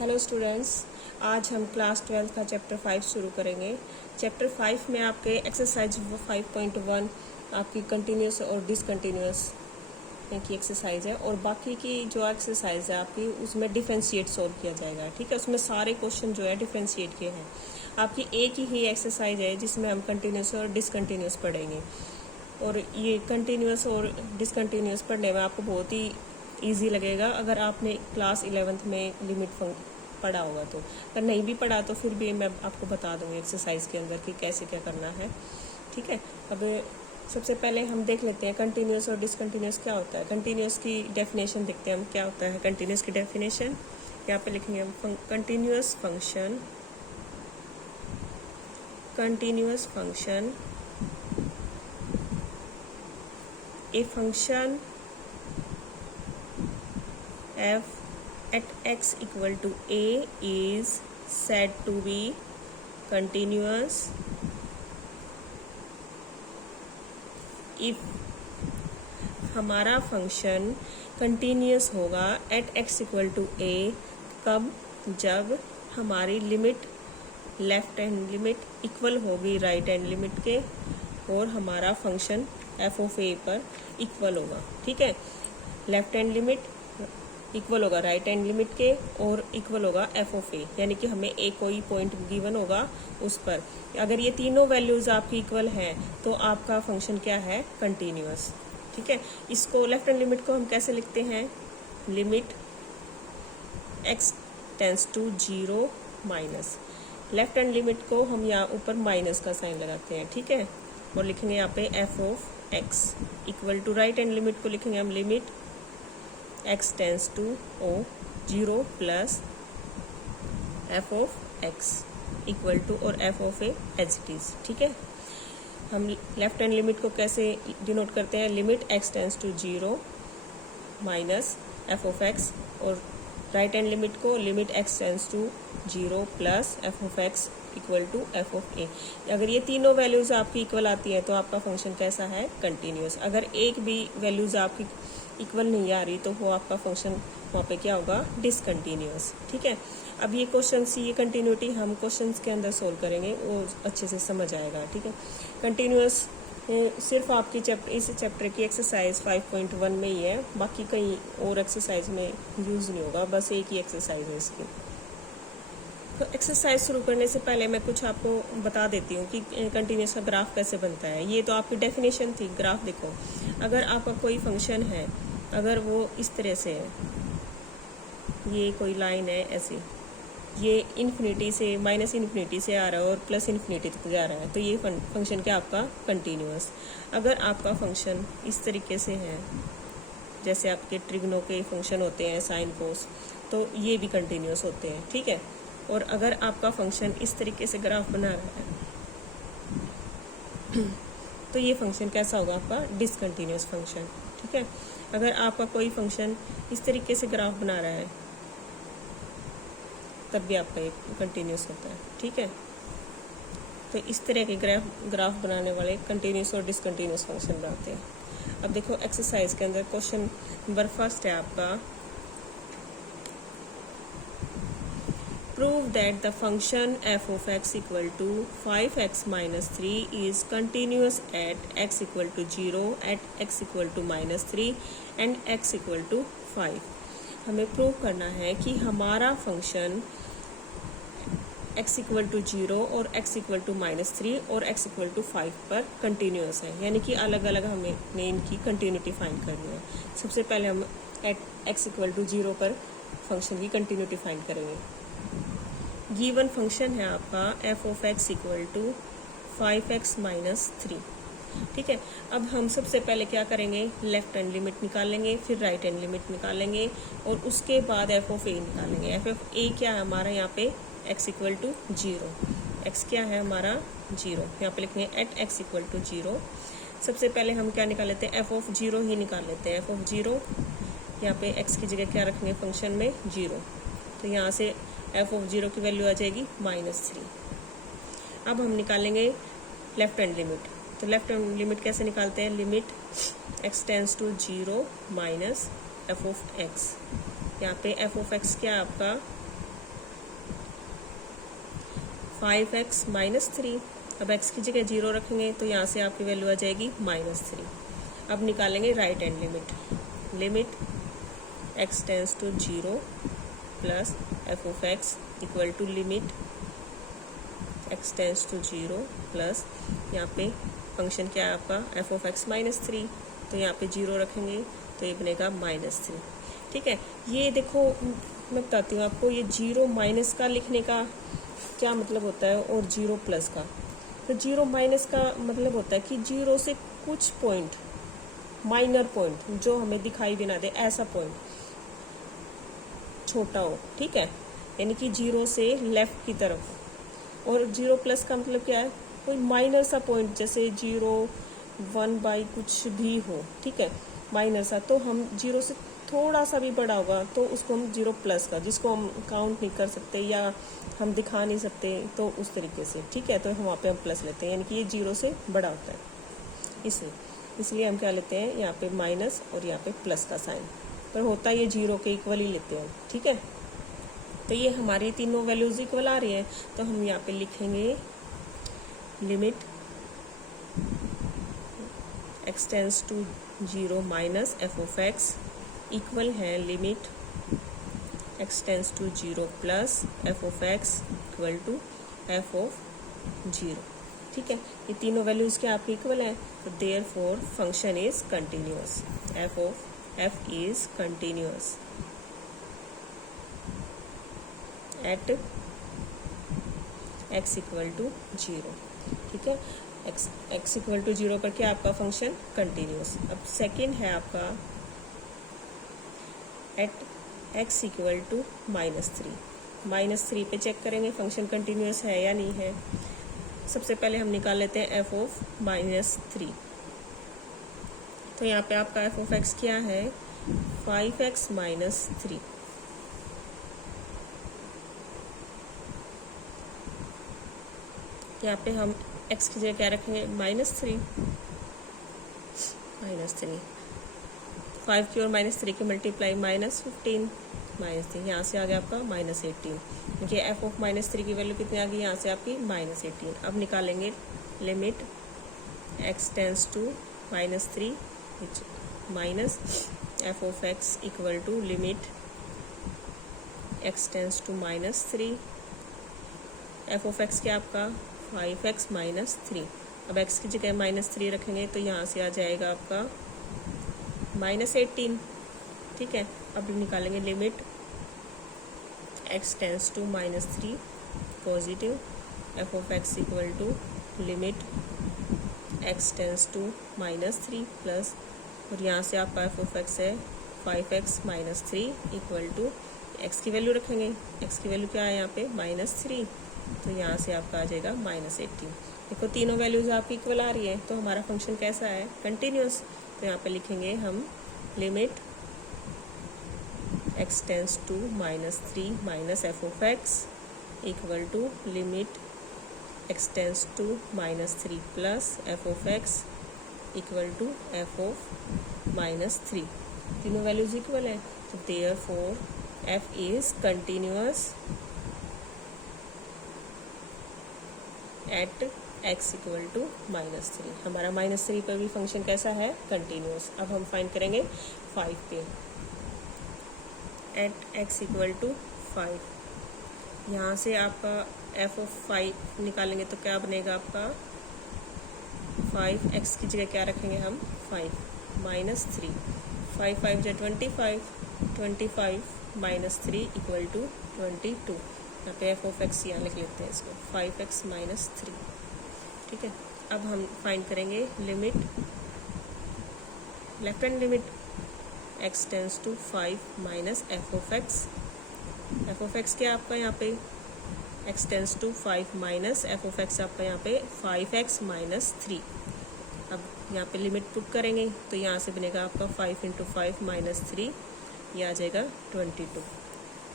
Hello students, आज हम class 12 का चैप्टर 5 शुरू करेंगे। चैप्टर 5 में आपके एक्सरसाइज 5.1 आपकी कंटिन्यूस और डिसकंटिन्यूस की एक्सरसाइज है, और बाकी की जो एक्सरसाइज है आपकी उसमें डिफरेंशिएट सॉल्व किया जाएगा। ठीक है, उसमें सारे क्वेश्चन जो है डिफरेंशिएट के हैं। आपकी एक ही एक्सरसाइज है जिसमें हम कंटिन्यूस और डिसकंटिन्यूस पढ़ेंगे, और ये कंटिन्यूस और डिसकंटिन्यूस पढ़ने में आपको बहुत ही ईजी लगेगा अगर आपने क्लास 11th में लिमिट पढ़ा होगा। तो अगर नहीं भी पढ़ा तो फिर भी मैं आपको बता दूंगी एक्सरसाइज के अंदर कि कैसे क्या करना है। ठीक है, अब सबसे पहले हम देख लेते हैं कंटिन्यूस और डिसकंटिन्यूस क्या होता है। कंटिन्यूस की डेफिनेशन देखते हैं हम क्या होता है। कंटिन्यूस की डेफिनेशन यहाँ पे लिखेंगे हम, continuous function a function f at x equal to a is said to be continuous if हमारा फंक्शन कंटिन्यूस होगा at x equal to a कब, जब हमारी limit left hand limit equal होगी राइट हैंड लिमिट के, और हमारा function f of ए पर इक्वल होगा। ठीक है, लेफ्ट हैंड लिमिट इक्वल होगा राइट हैंड लिमिट के और इक्वल होगा एफ ऑफ ए, यानी कि हमें एक कोई पॉइंट गिवन होगा उस पर। अगर ये तीनों वैल्यूज आपकी इक्वल हैं तो आपका फंक्शन क्या है, कंटिन्यूअस। ठीक है, इसको लेफ्ट हैंड लिमिट को हम कैसे लिखते हैं, limit x tends to 0 minus, left hand limit को हम यहाँ ऊपर माइनस का साइन लगाते हैं। ठीक है, और लिखेंगे यहाँ पे F of x equal to right hand limit को लिखेंगे हम limit x tends to 0 plus F of x equal to और F of A as it is. ठीक है, हम लेफ्ट हैंड लिमिट को कैसे डिनोट करते हैं, limit x tends to 0 minus F of X, और राइट हैंड लिमिट को limit x tends to 0 plus F of x equal to F of A. अगर ये तीनों वैल्यूज आपकी इक्वल आती है तो आपका फंक्शन कैसा है, कंटिन्यूअस। अगर एक भी वैल्यूज आपकी इक्वल नहीं आ रही तो वो आपका फंक्शन वहाँ पे क्या होगा, डिसकंटिन्यूअस। ठीक है, अब ये क्वेश्चन ये कंटिन्यूटी हम क्वेश्चंस के अंदर सोल्व करेंगे, वो अच्छे से समझ आएगा। ठीक है, कंटिन्यूअस सिर्फ आपकी इस चैप्टर की एक्सरसाइज 5.1 में ही है, बाकी कहीं और एक्सरसाइज में यूज़ नहीं होगा, बस एक ही एक्सरसाइज है इसकी। तो एक्सरसाइज शुरू करने से पहले मैं कुछ आपको बता देती हूँ कि कंटिन्यूस का ग्राफ कैसे बनता है। ये तो आपकी डेफिनेशन थी। ग्राफ देखो, अगर आपका कोई फंक्शन है, अगर वो इस तरह से है, ये कोई लाइन है ऐसी, ये इन्फिनिटी से माइनस इन्फिनिटी से आ रहा है और प्लस इन्फिनिटी तक जा रहा है, तो ये फंक्शन क्या आपका कंटिन्यूअस। अगर आपका फंक्शन इस तरीके से है, जैसे आपके ट्रिग्नो के फंक्शन होते हैं साइन कोस, तो ये भी कंटिन्यूअस होते हैं। ठीक है, और अगर आपका फंक्शन इस तरीके से ग्राफ बना रहा है तो ये फंक्शन कैसा होगा, आपका डिसकंटिन्यूअस फंक्शन। ठीक है, अगर आपका कोई फंक्शन इस तरीके से ग्राफ बना रहा है तब भी आपका ये कंटिन्यूअस होता है। ठीक है, तो इस तरह के ग्राफ बनाने वाले कंटिन्यूअस और डिसकंटिन्यूअस फंक्शन बनाते हैं। अब देखो एक्सरसाइज के अंदर क्वेश्चन नंबर फर्स्ट है आपका, prove that the function f of x equal to 5x minus 3 is continuous at x equal to 0, at x equal to minus 3 and x equal to 5। हमें prove करना है कि हमारा function x equal to 0 और x equal to minus 3 और x equal to 5 पर continuous है, यानी कि अलग अलग हमें इनकी कंटिन्यूटी फाइंड करनी है। सबसे पहले हम एट x इक्वल टू 0 पर फंक्शन की कंटिन्यूटी फाइंड करेंगे। गिवन फंक्शन है आपका F of x equal to 5x minus 3। ठीक है, अब हम सबसे पहले क्या करेंगे, लेफ्ट हैंड लिमिट निकालेंगे, फिर राइट हैंड लिमिट निकालेंगे, और उसके बाद एफ ऑफ ए निकालेंगे। एफ ऑफ ए क्या है हमारा, यहाँ पे x इक्वल टू 0, x क्या है हमारा 0, यहाँ पे लिखेंगे एट x इक्वल टू 0। सबसे पहले हम क्या निकाल लेते हैं, एफ ऑफ 0 ही निकाल लेते हैं। एफ ऑफ 0 यहाँ पे x की जगह क्या रखेंगे, फंक्शन में 0, तो यहाँ से एफ ऑफ 0 की वैल्यू आ जाएगी -3। अब हम निकालेंगे लेफ्ट हैंड लिमिट, तो लेफ्ट हैंड लिमिट कैसे निकालते हैं, limit x tends to 0 minus F of x. यहाँ पे एफ ऑफ एक्स क्या है आपका 5x माइनस 3। अब x की जगह 0 रखेंगे तो यहाँ से आपकी वैल्यू आ जाएगी -3। अब निकालेंगे right hand limit. Limit x tends to 0 plus F of x equal to limit x tends to 0 plus यहाँ पे फंक्शन क्या है आपका एफ ऑफ एक्स -3, तो यहाँ पे 0 रखेंगे तो ये बनेगा -3। ठीक है, ये देखो मैं बताती हूँ आपको, ये 0 माइनस का लिखने का क्या मतलब होता है और 0 प्लस का। तो 0 माइनस का मतलब होता है कि 0 से कुछ पॉइंट, माइनर पॉइंट जो हमें दिखाई भी ना दे, ऐसा पॉइंट छोटा हो। ठीक है, यानी कि 0 से लेफ्ट की तरफ। और 0 प्लस का मतलब क्या है, कोई माइनर सा पॉइंट, जैसे 0, 1 कुछ भी हो। ठीक है, माइनर सा, तो हम 0 से थोड़ा सा भी बड़ा होगा तो उसको हम 0 प्लस का, जिसको हम काउंट नहीं कर सकते या हम दिखा नहीं सकते, तो उस तरीके से। ठीक है, तो हम वहाँ पे हम प्लस लेते हैं, यानी कि ये 0 से बड़ा होता है। इसलिए हम क्या लेते हैं, यहाँ पे माइनस और यहाँ पे प्लस का साइन, पर होता है ये 0 के इक्वल ही लेते हैं। ठीक है, तो ये हमारी तीनों वैल्यूज इक्वल आ रही है, तो हम यहाँ पे लिखेंगे limit x tends to 0 minus F of x equal है limit x tends to 0 plus F of x equal to F of 0। ठीक है, ये तीनों वैल्यूज क्या आपकी इक्वल है, तो therefore function is continuous. F is continuous at x equal to 0। ठीक है, x इक्वल टू 0 पर क्या आपका फंक्शन कंटिन्यूअस। अब सेकंड है आपका एट x इक्वल टू -3। -3 पे चेक करेंगे फंक्शन कंटिन्यूअस है या नहीं है। सबसे पहले हम निकाल लेते हैं f ऑफ -3। तो यहाँ पे आपका f ऑफ x क्या है, 5x - 3। यहाँ पे हम x की जगह क्या रखेंगे, -3। 5 की और -3 की मल्टीप्लाई -15 -3, यहाँ से आ गया आपका -18। देखिए f ऑफ -3 की वैल्यू कितनी आ गई, यहाँ से आपकी -18। अब निकालेंगे limit x tends to -3 minus F of x equal to limit x tends to -3। F of x क्या आपका 5x - 3। अब x की जगह -3 रखेंगे तो यहाँ से आ जाएगा आपका -18। ठीक है, अब निकालेंगे limit x tends to -3 positive f of x equal to limit x tends to -3 plus, और यहाँ से आपका एफ ऑफ एक्स है 5x - 3 इक्वल टू x की वैल्यू रखेंगे। x की वैल्यू क्या है यहाँ पे -3, तो यहाँ से आपका आ जाएगा -18। देखो तीनों वैल्यूज आपकी इक्वल आ रही है, तो हमारा फंक्शन कैसा है, कंटिन्यूअस। तो यहाँ पे लिखेंगे हम limit x tends to -3 minus F of x equal to limit x tends to -3 plus F of x equal to F of -3। तीनों वैल्यूज इक्वल है, तो therefore f is continuous at x equal to -3। हमारा -3 पर भी function कैसा है, continuous. अब हम फाइंड करेंगे 5 पे। एट x इक्वल टू 5, यहाँ से आपका f ऑफ 5 निकालेंगे तो क्या बनेगा आपका 5x की जगह क्या रखेंगे हम 5 -3। 5 5 जा 25, 25 -3 इक्वल टू 22। यहाँ पे एफ ऑफ एक्स यहाँ लिख लेते हैं इसको 5x - 3। ठीक है, अब हम फाइंड करेंगे limit left hand limit x tends to 5 minus F of x. F of x क्या आपका यहाँ पे x tends to 5 minus F of x आपका यहाँ पे 5x - 3। अब यहाँ पे लिमिट पुट करेंगे तो यहाँ से बनेगा आपका 5 × 5 - 3, ये आ जाएगा 22।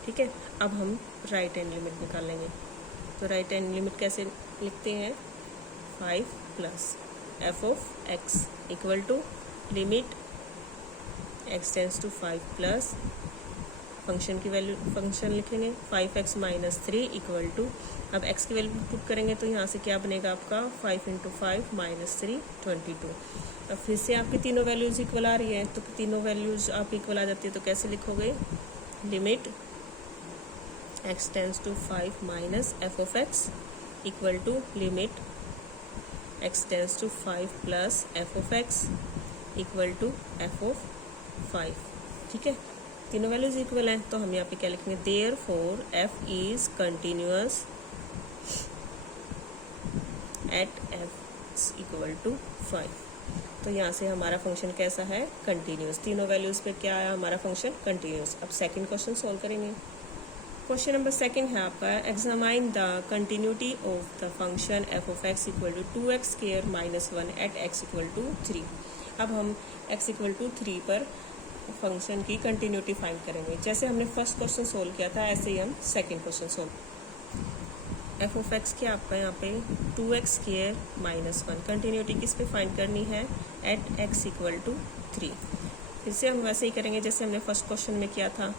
ठीक है, अब हम राइट हैंड लिमिट निकालेंगे। तो राइट हैंड लिमिट कैसे लिखते हैं, 5 plus F of x equal to limit x tends to 5 plus function की वैल्यू फंक्शन लिखेंगे 5x माइनस 3 इक्वल टू, अब x की वैल्यू पुट करेंगे तो यहाँ से क्या बनेगा आपका 5 इंटू 5 माइनस 3 22। अब फिर से आपकी तीनों वैल्यूज़ इक्वल आ रही है, तो तीनों वैल्यूज़ आप इक्वल आ जाती है तो कैसे लिखोगे, limit x tends to 5 minus F of x equal to limit x tends to 5 plus F of x equal to F of 5। ठीक है, तीनों वैल्यूज इक्वल हैं तो हम यहाँ पे क्या लिखेंगे, therefore f is continuous at f equal to 5। तो यहाँ से हमारा फंक्शन कैसा है, कंटिन्यूअस। तीनों वैल्यूज पे क्या आया हमारा फंक्शन, कंटिन्यूअस। अब सेकंड क्वेश्चन सॉल्व करेंगे। क्वेश्चन नंबर सेकंड है आपका, examine the continuity of the function f of x equal to 2x square minus 1 at x equal to 3। अब हम x इक्वल टू 3 पर फंक्शन की कंटिन्यूटी फाइंड करेंगे। जैसे हमने फर्स्ट क्वेश्चन सोल्व किया था ऐसे ही हम second question solve. F of x क्या आपका यहाँ पे 2x स्क्वायर माइनस 1, कंटिन्यूटी किस पे फाइंड करनी है, एट x इक्वल टू 3। फिर से हम वैसे ही करेंगे जैसे हमने फर्स्ट क्वेश्चन में किया था,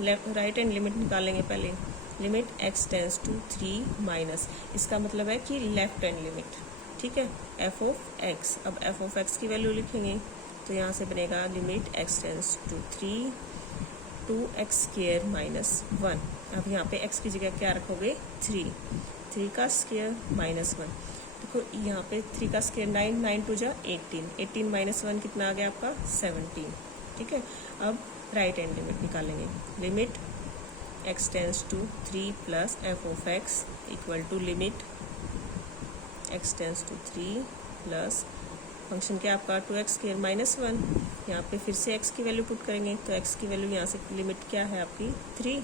लेफ्ट राइट हैंड लिमिट निकालेंगे पहले, limit x tends to 3 minus, इसका मतलब है कि लेफ्ट हैंड लिमिट। ठीक है, एफ ऑफ एक्स, अब एफ ऑफ एक्स की वैल्यू लिखेंगे तो यहाँ से बनेगा limit x tends to 3 2x square minus 1। अब यहाँ पे x की जगह क्या रखोगे, 3 का स्क्वायर माइनस 1। देखो यहाँ पे 3 का स्क्वायर 9, 9 टू जा 18, 18 माइनस 1 कितना आ गया आपका 17। ठीक है, अब राइट हैंड लिमिट निकालेंगे, limit x tends to 3 plus F of x equal to limit x tends to 3 plus function क्या आपका 2x स्क्वायर माइनस 1। यहाँ पे फिर से x की वैल्यू पुट करेंगे तो x की वैल्यू यहाँ से लिमिट क्या है आपकी 3,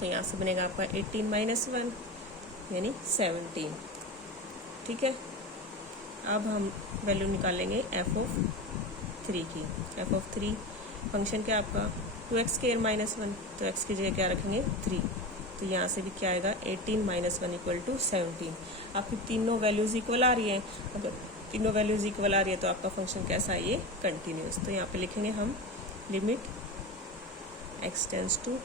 तो यहाँ से बनेगा आपका 18 माइनस 1 यानी 17। ठीक है, अब हम वैल्यू निकालेंगे एफ ऑफ 3 की। एफ ऑफ 3 फंक्शन क्या आपका 2x स्क्वायर माइनस 1, तो x की जगह क्या रखेंगे 3, तो यहाँ से भी क्या आएगा 18 माइनस 1 इक्वल टू 17। आपकी तीनों वैल्यूज़ इक्वल आ रही हैं, अगर तीनों वैल्यूज़ इक्वल आ रही है तो आपका फंक्शन कैसा है, ये कंटिन्यूअस। तो यहाँ पे लिखेंगे हम limit x tends to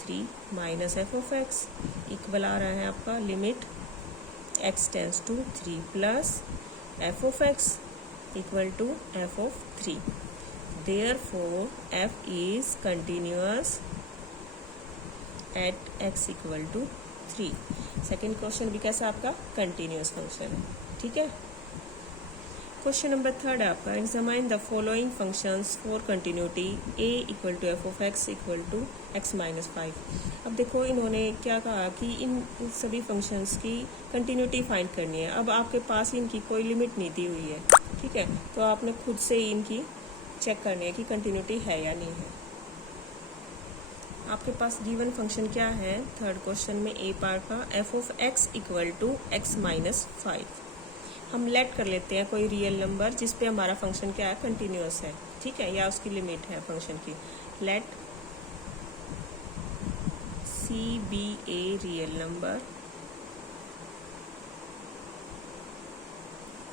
3 minus F of x equal आ रहा है आपका limit x tends to 3 plus F of x equal to F of 3। Therefore f is continuous at x equal to 3। Second question भी कैसा आपका continuous function है। ठीक है, क्वेश्चन नंबर थर्ड है आपका, examine the following functions for continuity a equal to F of x equal to x minus 5। अब देखो इन्होंने क्या कहा कि इन सभी फंक्शंस की कंटिन्यूटी फाइंड करनी है। अब आपके पास इनकी कोई लिमिट नहीं दी हुई है, ठीक है, तो आपने खुद से ही इनकी चेक करनी है कि कंटिन्यूटी है या नहीं है। आपके पास गिवन फंक्शन क्या है थर्ड क्वेश्चन में ए पार्ट का, f of x equal to x minus 5। हम लेट कर लेते हैं कोई रियल नंबर जिस पे हमारा फंक्शन क्या है, कंटिन्यूअस है। ठीक है, या उसकी लिमिट है फंक्शन की। Let c be a real number,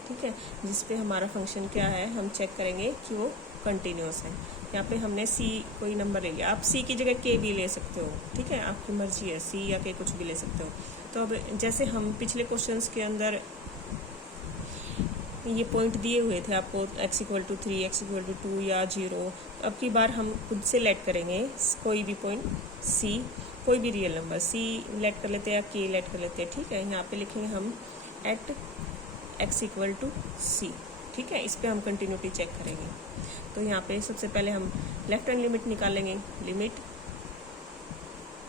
ठीक है, जिस पे हमारा फंक्शन क्या है हम चेक करेंगे कि वो कंटिन्यूअस है। यहाँ पे हमने सी कोई नंबर ले लिया, आप सी की जगह के भी ले सकते हो। ठीक है, आपकी मर्जी है, सी या के कुछ भी ले सकते हो। तो अब जैसे हम पिछले क्वेश्चंस के अंदर ये पॉइंट दिए हुए थे आपको, x equal to 3, x equal to 2 या 0। अब की बार हम खुद से लेट करेंगे कोई भी पॉइंट c, कोई भी रियल नंबर c लेट कर लेते हैं या k लेट कर लेते हैं। ठीक है, यहाँ पे लिखेंगे हम at x equal to c। ठीक है, इस पे हम कंटिन्यूटी चेक करेंगे। तो यहाँ पे सबसे पहले हम लेफ्ट हैंड लिमिट निकालेंगे, limit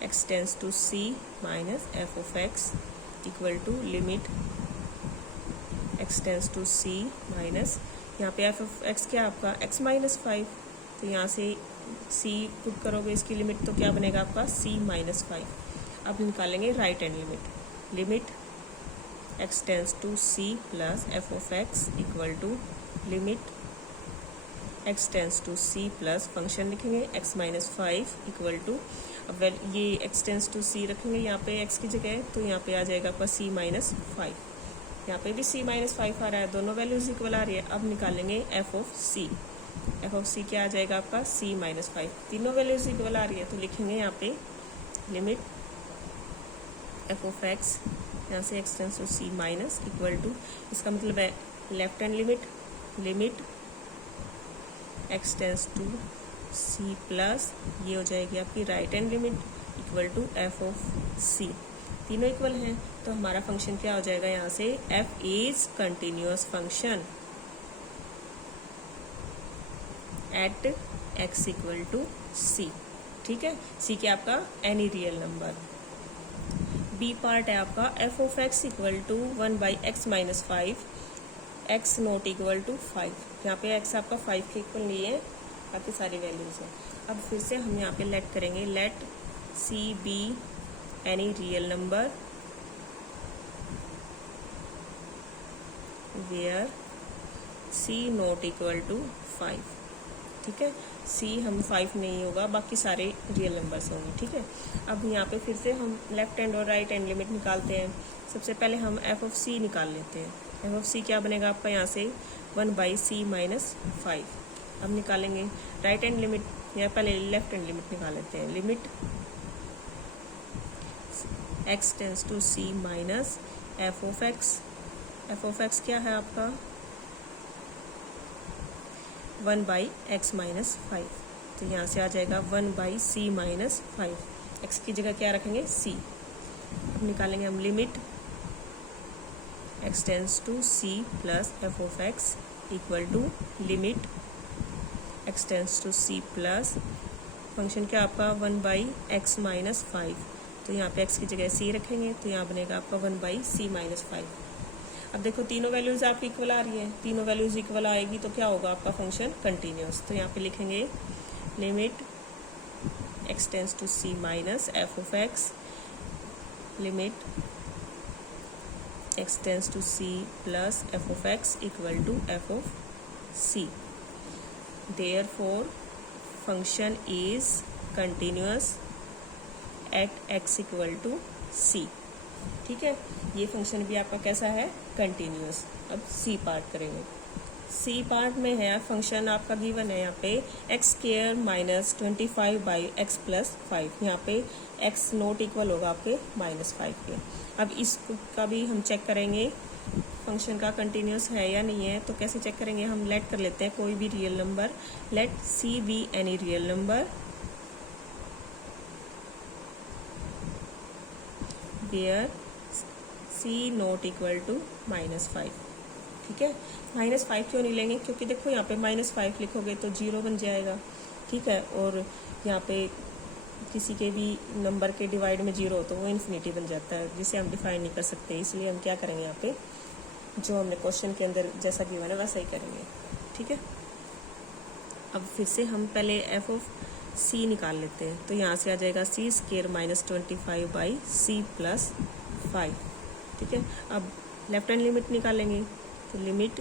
x tends to c minus F of x equal to limit x tends to c minus, यहाँ पे एफ ऑफ x क्या आपका x माइनस 5, तो यहाँ से c पुट करोगे इसकी लिमिट तो क्या बनेगा आपका c माइनस 5। अब निकालेंगे right hand limit, limit x tends to c plus F of x equal to limit x tends to c plus function लिखेंगे x माइनस 5 इक्वल टू, अब ये x टेंस टू c रखेंगे यहाँ पे x की जगह, तो यहाँ पे आ जाएगा आपका c माइनस 5। यहाँ पे भी c माइनस 5 आ रहा है, दोनों वैल्यूज इक्वल आ रही है। अब निकालेंगे F of c, F of C क्या आ जाएगा आपका c माइनस 5। तीनों वैल्यूज इक्वल आ रही है तो लिखेंगे यहाँ पे लिमिट एफ ऑफ एक्स, यहाँ से X tends to C minus equal to, इसका मतलब है left hand limit x tends to C plus ये हो जाएगी आपकी right hand limit equal to F of C. तीनों इक्वल हैं तो हमारा फंक्शन क्या हो जाएगा यहाँ से, F is continuous function at x equal to C. ठीक है, सी क्या आपका any real number. B part है आपका F of x equal to 1 by X minus 5 X not equal to 5। यहाँ पे एक्स आपका 5 के इक्वल नहीं है, काफ़ी सारी वैल्यूज हैं। अब फिर से हम यहाँ पे लेट करेंगे, let c be any real number where c not equal to 5। ठीक है, सी हम 5 नहीं होगा, बाकी सारे रियल नंबर्स होंगे। ठीक है, अब यहाँ पे फिर से हम लेफ्ट हैंड और राइट हैंड लिमिट निकालते हैं। सबसे पहले हम एफ ऑफ सी निकाल लेते हैं। एफ ऑफ सी क्या बनेगा आपका यहाँ से 1 बाई सी माइनस 5। अब निकालेंगे राइट हैंड लिमिट, या पहले लेफ्ट हैंड लिमिट निकाल लेते हैं। Limit x tends to C minus F of x. F of x क्या है आपका 1 बाई एक्स माइनस 5, तो यहाँ से आ जाएगा 1 बाई सी माइनस 5। एक्स की जगह क्या रखेंगे सी। निकालेंगे हम limit x tends to C plus F of x equal to limit x tends to C plus function क्या आपका 1 बाई एक्स माइनस 5, तो यहाँ पे एक्स की जगह सी रखेंगे तो यहाँ बनेगा आपका 1 बाई सी माइनस 5। अब देखो तीनों वैल्यूज आपकी इक्वल आ रही है, तीनों वैल्यूज इक्वल आएगी तो क्या होगा आपका फंक्शन कंटिन्यूअस। तो यहाँ पे लिखेंगे limit x tends to C minus F of X limit x tends to C plus F of x equal to F of C. Therefore function is continuous at x equal to C. ठीक है, ये function भी आपका कैसा है continuous. अब C part करेंगे। C part में है फंक्शन आपका गिवन है यहाँ पे x square minus 25 by x plus 5। यहाँ पे एक्स नॉट इक्वल होगा आपके -5 के। अब इसका भी हम चेक करेंगे फंक्शन का कंटिन्यूअस है या नहीं है। तो कैसे चेक करेंगे, हम लेट कर लेते हैं कोई भी real number. Let c be any real number where c not equal to -5। ठीक है, -5 क्यों नहीं लेंगे, क्योंकि देखो यहाँ पे -5 लिखोगे तो 0 बन जाएगा। ठीक है, और यहाँ पे किसी के भी नंबर के डिवाइड में 0 हो तो वो इन्फिनिटी बन जाता है, जिसे हम डिफाइन नहीं कर सकते। इसलिए हम क्या करेंगे, यहाँ पे जो हमने क्वेश्चन के अंदर जैसा गिवन है वैसा ही करेंगे। ठीक है, अब फिर से हम पहले एफ ऑफ सी निकाल लेते हैं। तो यहाँ से आ जाएगा C square minus 25 by C plus 5। ठीक है, अब लेफ्ट हैंड लिमिट निकालेंगे तो limit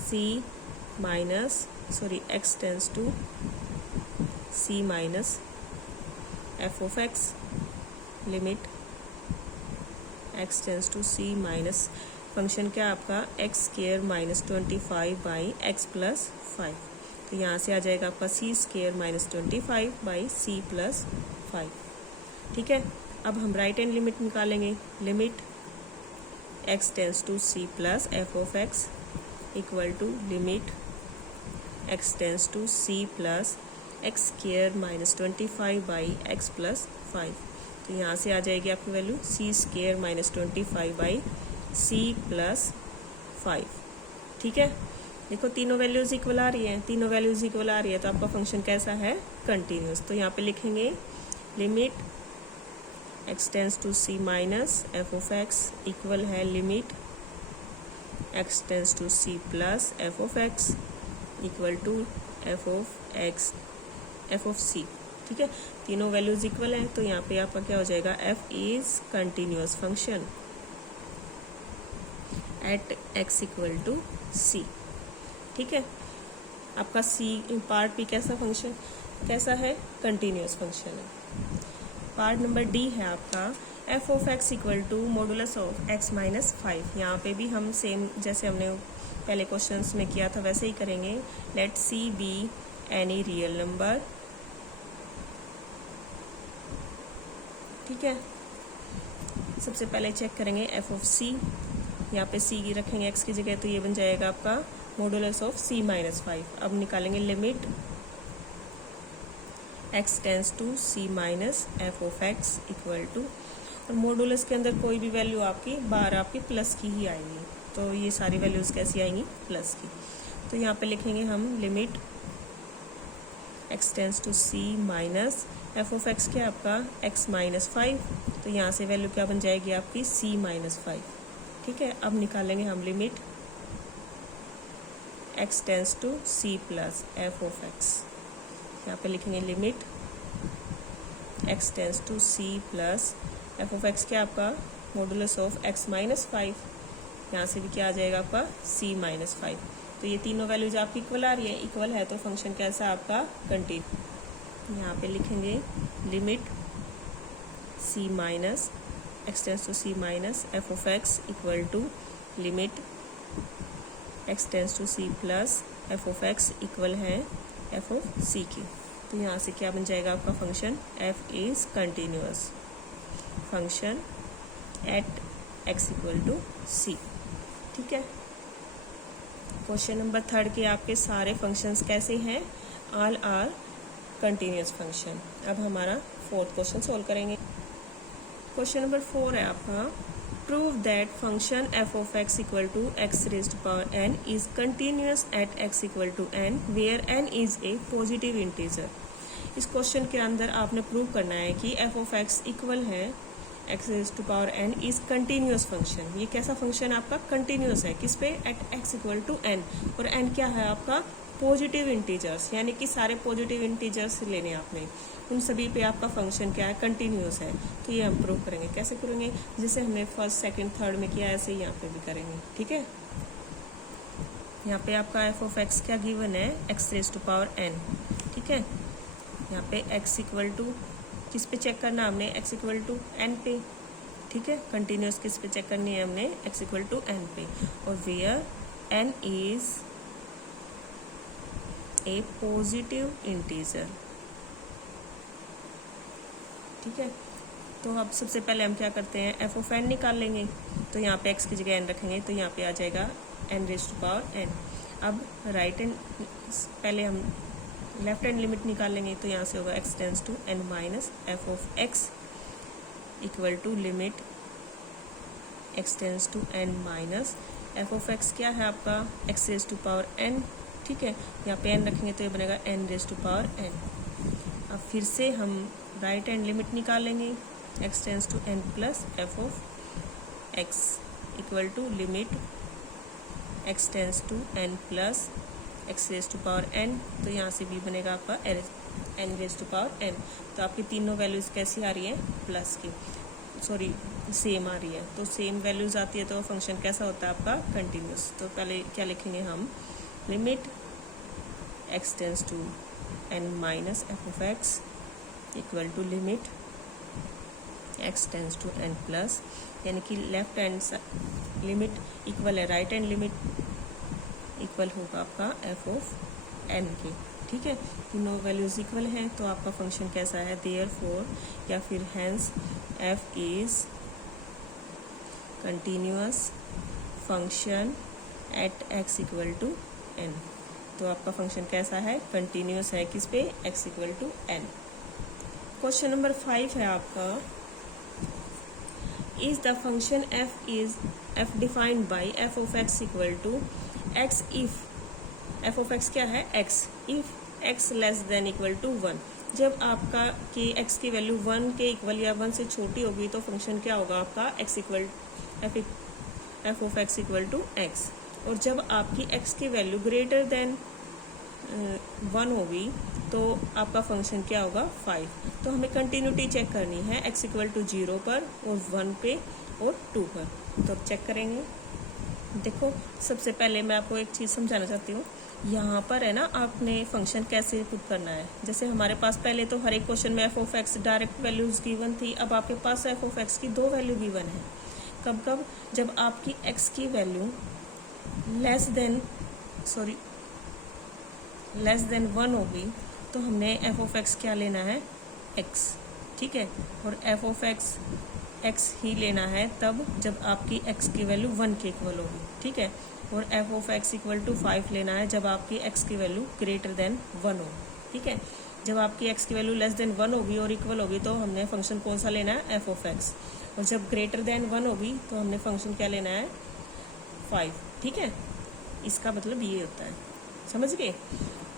C minus X tends to C minus F of X limit x tends to C minus function क्या आपका X square minus 25 by x plus 5। तो यहाँ से आ जाएगा आपका C square minus 25 by C plus 5। ठीक है, अब हम राइट हैंड लिमिट निकालेंगे। Limit x tends to C plus F of x equal to limit x tends to C plus x square minus 25 by x plus 5। तो यहाँ से आ जाएगी आपकी value c square minus 25 by C plus 5। ठीक है, देखो तीनों वैल्यूज इक्वल आ रही हैं, तीनों वैल्यूज इक्वल आ रही है तो आपका फंक्शन कैसा है कंटिन्यूअस। तो यहाँ पे लिखेंगे limit x tends to C minus F of x equal है limit x tends to C plus F of x equal to F of C. ठीक है, तीनों वैल्यूज इक्वल हैं तो यहाँ पे आपका क्या हो जाएगा, F is continuous function at x equal to C. ठीक है, आपका सी पार्ट भी कैसा है कंटिन्यूअस फंक्शन है। पार्ट नंबर डी है आपका F of x equal to modulus of X minus 5। यहाँ पे भी हम सेम जैसे हमने पहले क्वेश्चंस में किया था वैसे ही करेंगे। Let c be any real number, ठीक है। सबसे पहले चेक करेंगे एफ ऑफ सी, यहाँ पे सी की रखेंगे एक्स की जगह, तो ये बन जाएगा आपका मॉडुलस ऑफ सी माइनस 5। अब निकालेंगे limit x tends to C minus F of x equal to, और मॉडुलस के अंदर कोई भी वैल्यू आपकी बाहर आपकी प्लस की ही आएगी, तो ये सारी वैल्यूज़ कैसी आएंगी, प्लस की। तो यहाँ पे लिखेंगे हम limit x tends to C minus F of x क्या आपका एक्स माइनस 5, तो यहाँ से वैल्यू क्या बन जाएगी आपकी सी माइनस 5, ठीक है। अब निकालेंगे हम limit x tends to C plus F of x, यहाँ पे लिखेंगे limit x tends to C plus F of x क्या आपका मॉडुलस ऑफ एक्स माइनस 5, यहाँ से भी क्या आ जाएगा आपका सी माइनस 5। तो ये तीनों वैल्यूज आपकी इक्वल आ रही है, इक्वल है तो फंक्शन कैसा आपका कंटिन्यू। यहाँ पे लिखेंगे limit C minus X tends to C minus F of x equal to limit x tends to C plus F of x equal है एफ ऑफ सी की। तो यहाँ से क्या बन जाएगा आपका function F is continuous function at x equal to C, ठीक है। क्वेश्चन नंबर 3 के आपके सारे फंक्शंस कैसे हैं, ऑल आर कंटिन्यूअस फंक्शन। अब हमारा 4th क्वेश्चन सोल्व करेंगे। क्वेश्चन नंबर 4 है आपका, prove that function f of x equal to x raised to power n is continuous at x equal to n where n is a positive integer. इस question के अंदर आपने prove करना है कि एफ ऑफ एक्स इक्वल है x raised to power n is continuous function. ये कैसा फंक्शन आपका कंटिन्यूअस है, किस पे, at x equal to N, और एन क्या है आपका पॉजिटिव इंटीजर्स, यानी कि सारे पॉजिटिव इंटीजर्स लेने आपने, उन सभी पे आपका फंक्शन क्या है कंटिन्यूअस है। तो ये हम प्रूव करेंगे, कैसे करेंगे, जैसे हमने फर्स्ट सेकंड थर्ड में किया ऐसे ही यहाँ पे भी करेंगे, ठीक है। यहाँ पे आपका एफ ऑफ एक्स क्या गिवन है x raised to power n, ठीक है। यहाँ पे एक्स इक्वल टू किस पे चेक करना हमने, एक्स इक्वल टू एन पे, ठीक है। कंटिन्यूअस किस पे चेक करनी है हमने, एक्स इक्वल टू एन पे, और where n is a positive integer, ठीक है। तो अब सबसे पहले हम क्या करते हैं, एफ ऑफ एन निकाल लेंगे। तो यहाँ पे एक्स की जगह एन रखेंगे, तो यहाँ पे आ जाएगा n raised to power n. अब राइट हैंड पहले हम लेफ्ट हैंड लिमिट निकाल लेंगे, तो यहाँ से होगा x tends to n minus F of x equal to limit x tends to n minus F of x क्या है आपका x raised to power n, ठीक है। यहाँ पे एन रखेंगे तो ये बनेगा n raised to power n. अब फिर से हम राइट हैंड लिमिट निकालेंगे, x tends to n plus F of x equal to limit x tends to n plus x raise to power n, तो यहाँ से भी बनेगा आपका n raise to power n. तो आपकी तीनों वैल्यूज़ कैसी आ रही है, प्लस की, सॉरी सेम आ रही है। तो सेम वैल्यूज़ आती है तो फंक्शन कैसा होता है आपका कंटिन्यूस। तो पहले क्या लिखेंगे हम, limit x tends to n minus F of x equal to limit x tends to n plus, यानी कि लेफ्ट हैंड लिमिट इक्वल है राइट हैंड लिमिट इक्वल होगा आपका एफ ऑफ एन के, ठीक है। तीनों वैल्यूज इक्वल हैं तो आपका फंक्शन कैसा है, देयरफॉर या फिर hence f is continuous function at x equal to n. तो आपका फंक्शन कैसा है, कंटिन्यूअस है किस पे, x equal to n. Question number 5 है आपका, is the function f defined by f of x equal to x if f of x क्या है x, if x less than equal to 1। जब आपका कि एक्स की वैल्यू 1 के equal या 1 से छोटी होगी तो फंक्शन क्या होगा आपका x equal f of x equal to x. और जब आपकी एक्स की वैल्यू ग्रेटर देन 1 होगी तो आपका फंक्शन क्या होगा 5। तो हमें कंटिन्यूटी चेक करनी है एक्स इक्वल टू 0 पर और 1 पे और 2 पर। तो अब चेक करेंगे। देखो सबसे पहले मैं आपको एक चीज़ समझाना चाहती हूँ, यहाँ पर है ना आपने फंक्शन कैसे पुट करना है। जैसे हमारे पास पहले तो हर एक क्वेश्चन में F of x direct values given थी, अब आपके पास एफ ऑफ एक्स की 2 वैल्यू गिवन है। कब कब, जब आपकी एक्स की वैल्यू लेस देन 1 होगी तो हमने एफ ऑफ एक्स क्या लेना है, एक्स, ठीक है। और एफ ऑफ एक्स एक्स ही लेना है तब जब आपकी एक्स की वैल्यू 1 के इक्वल होगी, ठीक है। और F of x equal to 5 लेना है जब आपकी एक्स की वैल्यू ग्रेटर देन 1 हो, ठीक है। जब आपकी एक्स की वैल्यू लेस देन 1 होगी और इक्वल होगी तो हमने फंक्शन कौन सा लेना है, एफ ऑफ एक्स। और जब ग्रेटर देन 1 होगी तो हमने फंक्शन क्या लेना है, 5, ठीक है। इसका मतलब ये होता है, समझ गए।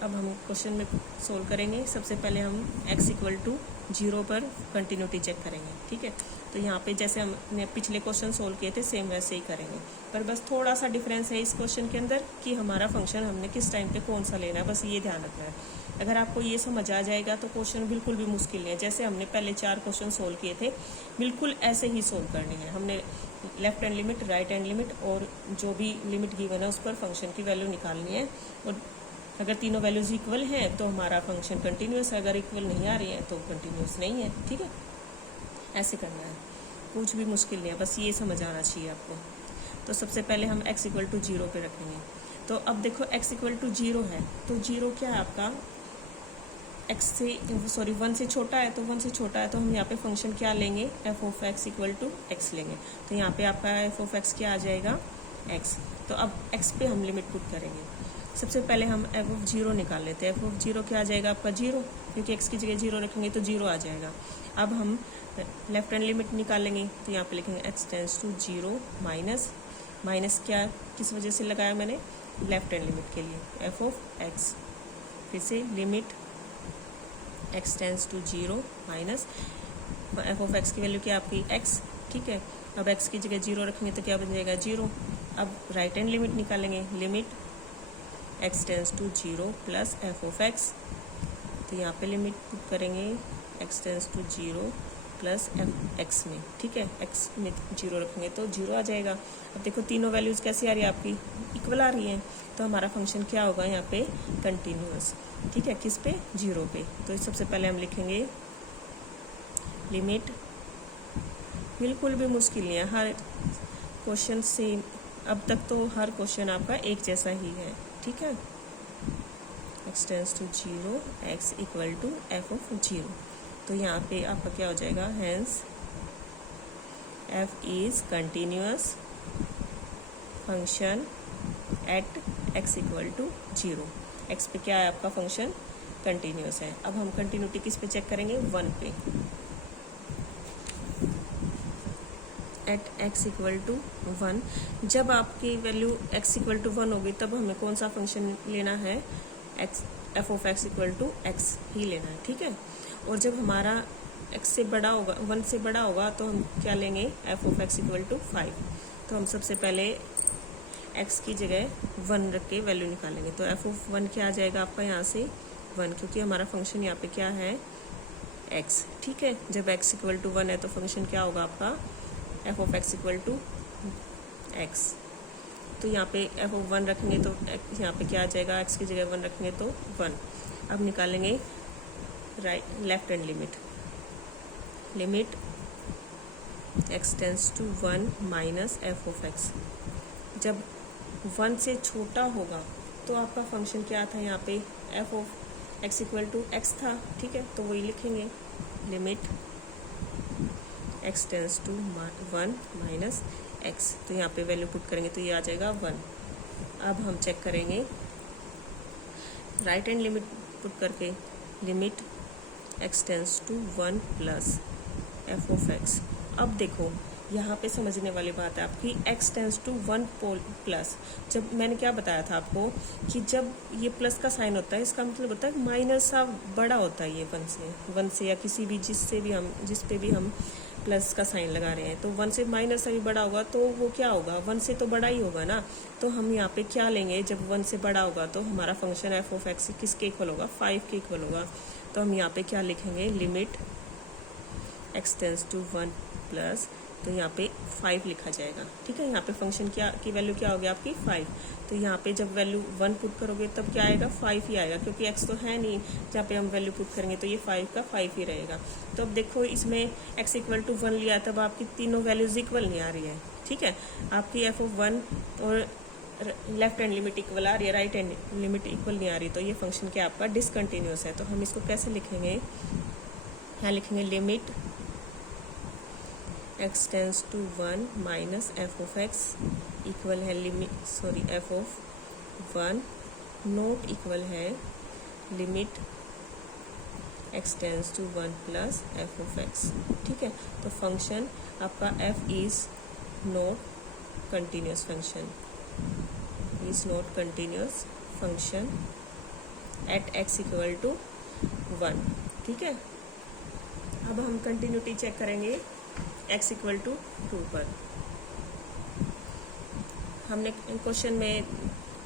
अब हम क्वेश्चन में सोल्व करेंगे। सबसे पहले हम x इक्वल टू 0 पर कंटिन्यूटी चेक करेंगे, ठीक है। तो यहाँ पे जैसे हमने पिछले क्वेश्चन सोल्व किए थे सेम वैसे ही करेंगे, पर बस थोड़ा सा डिफरेंस है इस क्वेश्चन के अंदर कि हमारा फंक्शन हमने किस टाइम पे कौन सा लेना है, बस ये ध्यान रखना है। अगर आपको ये समझ आ जाएगा तो क्वेश्चन बिल्कुल भी मुश्किल नहीं है। जैसे हमने पहले 4 क्वेश्चन सोल्व किए थे बिल्कुल ऐसे ही सोल्व करने हैं। हमने left hand limit, right hand limit और जो भी लिमिट गिवन है उस पर फंक्शन की वैल्यू निकालनी है। और अगर तीनों वैल्यूज इक्वल हैं तो हमारा फंक्शन कंटिन्यूस है, अगर इक्वल नहीं आ रही है तो कंटिन्यूस नहीं है, ठीक है। ऐसे करना है, कुछ भी मुश्किल नहीं है, बस ये समझ आना चाहिए आपको। तो सबसे पहले हम x इक्वल टू 0 पे रखेंगे। तो अब देखो x इक्वल टू 0 है तो 0 क्या है आपका, x 1 से छोटा है, तो 1 से छोटा है तो हम यहाँ पे फंक्शन क्या लेंगे, f of x equal to x लेंगे। तो यहाँ पे आपका एफ ऑफ एक्स क्या आ जाएगा, x। तो अब x पे हम लिमिट पुट करेंगे। सबसे पहले हम एफ ऑफ 0 निकाल लेते हैं। एफ ऑफ 0 क्या आ जाएगा आपका, 0, क्योंकि x की जगह 0 रखेंगे तो 0 आ जाएगा। अब हम लेफ्ट हैंड लिमिट निकालेंगे तो यहाँ पे लिखेंगे x टेंस टू 0 माइनस क्या किस वजह से लगाया मैंने, लेफ्ट हैंड लिमिट के लिए, एफ ऑफ एक्स। फिर से limit x tends to 0 minus F of x की वैल्यू क्या आपकी x, ठीक है। अब x की जगह 0 रखेंगे तो क्या बन जाएगा, 0। अब राइट हैंड लिमिट निकालेंगे, limit x tends to 0 plus F of x. तो यहाँ पे लिमिट पुट करेंगे x tends to 0 plus f x में, ठीक है। x में 0 रखेंगे तो 0 आ जाएगा। अब देखो तीनों वैल्यूज़ कैसी आ रही है आपकी, इक्वल आ रही हैं, तो हमारा फंक्शन क्या होगा यहाँ पे, कंटिन्यूअस, ठीक है। किस पे, 0 पे। तो सबसे पहले हम लिखेंगे लिमिट, बिल्कुल भी मुश्किल नहीं है, हर क्वेश्चन से अब तक तो हर क्वेश्चन आपका एक जैसा ही है, ठीक है। x tends to 0 x equal to F of 0। तो यहाँ पे आपका क्या हो जाएगा, hence f is continuous function at x equal to 0। x पे क्या है आपका फंक्शन, कंटिन्यूअस है। अब हम कंटिन्यूटी किस पे चेक करेंगे, 1 पे। एट x इक्वल टू 1, जब आपकी वैल्यू x इक्वल टू 1 होगी तब हमें कौन सा फंक्शन लेना है, F of x equal to x ही लेना है, ठीक है। और जब हमारा x से बड़ा होगा, 1 से बड़ा होगा तो हम क्या लेंगे, f of x equal to 5। तो हम सबसे पहले x की जगह 1 रख के वैल्यू निकालेंगे। तो एफ ऑफ 1 क्या आ जाएगा आपका यहाँ से 1, क्योंकि हमारा फंक्शन यहाँ पे क्या है, x, ठीक है। जब x इक्वल टू 1 है तो फंक्शन क्या होगा आपका, F of x equal to x. तो यहाँ पे एफ ऑफ 1 रखेंगे तो यहाँ पे क्या आ जाएगा, x की जगह 1 रखेंगे तो 1। अब निकालेंगे left hand limit x tends to 1 minus F of x. जब 1 से छोटा होगा तो आपका फंक्शन क्या था, यहाँ पे F of x equal to x था, ठीक है। तो वही लिखेंगे, limit x tends to 1 minus x। तो यहाँ पे वैल्यू पुट करेंगे तो ये आ जाएगा 1। अब हम चेक करेंगे राइट हैंड लिमिट पुट करके, limit x tends to 1 plus F of x. अब देखो यहाँ पे समझने वाली बात है आपकी, x टेंस टू 1 प्लस। जब मैंने क्या बताया था आपको कि जब ये प्लस का साइन होता है इसका मतलब होता है माइनस सा बड़ा होता है, ये 1 से या किसी भी जिस पे भी हम प्लस का साइन लगा रहे हैं, तो 1 से माइनस सा भी बड़ा होगा तो वो क्या होगा, 1 से तो बड़ा ही होगा ना। तो हम यहाँ पे क्या लेंगे, जब 1 से बड़ा होगा तो हमारा फंक्शन एफ ऑफ एक्स किसके इक्वल होगा, 5 के इक्वल होगा। तो हम यहाँ पे क्या लिखेंगे, limit x tends to 1 plus, तो यहाँ पे 5 लिखा जाएगा, ठीक है। यहाँ पे फंक्शन की वैल्यू क्या होगी आपकी 5। तो यहाँ पे जब वैल्यू 1 पुट करोगे तब क्या आएगा, 5 ही आएगा, क्योंकि x तो है नहीं जहाँ पे हम वैल्यू पुट करेंगे, तो ये 5 का 5 ही रहेगा। तो अब देखो इसमें x इक्वल टू 1 लिया तब आपकी तीनों वैल्यूज इक्वल नहीं आ रही है, ठीक है। आपकी एफ ऑफ 1 और लेफ्ट हैंड लिमिट इक्वल आ रही है, राइट हैंड लिमिट इक्वल नहीं आ रही, तो ये फंक्शन क्या आपका डिसकंटिन्यूस है। तो हम इसको कैसे लिखेंगे, यहाँ लिखेंगे limit x tends to 1 minus F of x equal है एफ ऑफ 1 नोट इक्वल है limit x tends to 1 plus F of x. ठीक है, तो फंक्शन आपका f is not continuous function, is not continuous function at x equal to 1। ठीक है, अब हम कंटिन्यूटी चेक करेंगे x equal to 2 पर। हमने क्वेश्चन में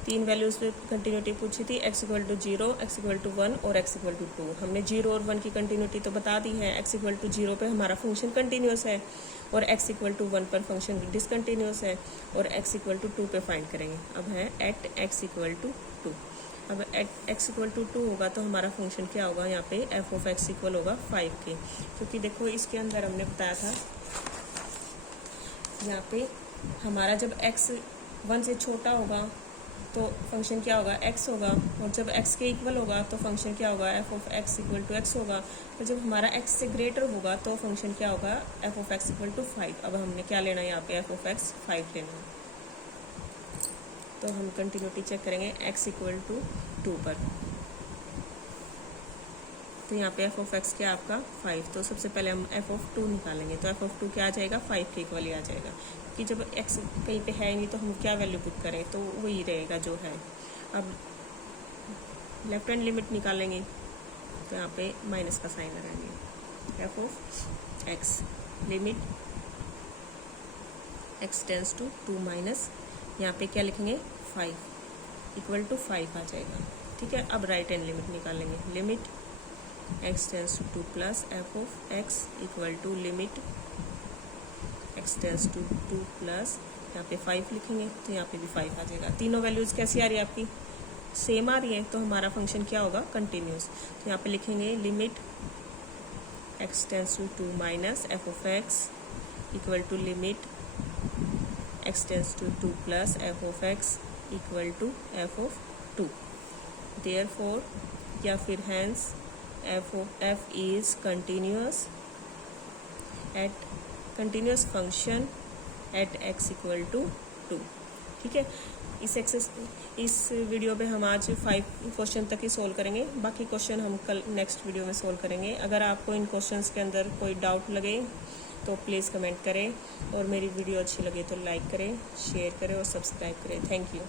3 वैल्यूज पे कंटिन्यूटी पूछी थी, x equal to 0, x equal to 1 और x equal to 2। हमने 0 और 1 की कंटिन्यूटी तो बता दी है। x equal to 0 पे हमारा फंक्शन कंटिन्यूस है और x equal to 1 पर फंक्शन डिसकंटिन्यूस है, और x equal to 2 पे फाइंड करेंगे। अब है एट x equal to 2। अब एट x equal to 2 होगा तो हमारा फंक्शन क्या होगा, यहाँ पे f of x इक्वल होगा 5 के, क्योंकि देखो इसके अंदर हमने बताया था यहाँ पे हमारा जब x 1 से छोटा होगा तो फंक्शन क्या होगा, x होगा, और जब x के इक्वल होगा तो फंक्शन क्या होगा, f of x equal to x होगा, और जब हमारा x से ग्रेटर होगा तो फंक्शन क्या होगा, f of x equal to 5। अब हमने क्या लेना है यहाँ पे, f ऑफ x 5 लेना है। तो हम कंटिन्यूटी चेक करेंगे x इक्वल टू 2 पर, तो यहाँ पे f ऑफ x क्या आपका 5। तो सबसे पहले हम f ऑफ 2 निकालेंगे, तो f ऑफ 2 क्या आ जाएगा, 5 के इक्वल ही आ जाएगा, कि जब x कहीं पे है नहीं तो हम क्या वैल्यू पुट करें, तो वही रहेगा जो है। अब लेफ्ट हैंड लिमिट निकालेंगे तो यहाँ पे माइनस का साइन लगाएंगे, f of x limit x tends to 2 minus यहाँ पे क्या लिखेंगे 5 इक्वल टू 5 आ जाएगा। ठीक है, अब राइट हैंड लिमिट निकालेंगे, limit x tends to 2 plus f of x equal to limit x tends to 2 plus यहाँ पे 5 लिखेंगे तो यहाँ पे भी 5 आ जाएगा। तीनों वैल्यूज़ कैसी आ रही है आपकी, सेम आ रही है, तो हमारा फंक्शन क्या होगा, कंटिन्यूस। तो यहाँ पे लिखेंगे limit x tends to 2 minus f of x equal to limit x tends to 2 plus f of x equal to f of 2। Therefore या फिर hence f is continuous at continuous function at x equal to 2। ठीक है, इस video पे हम आज 5 question तक ही solve करेंगे, बाकी क्वेश्चन हम कल नेक्स्ट वीडियो में सोल्व करेंगे। अगर आपको इन क्वेश्चंस के अंदर कोई डाउट लगे तो प्लीज़ कमेंट करें, और मेरी वीडियो अच्छी लगे तो लाइक करें, शेयर करें और सब्सक्राइब करें। Thank you.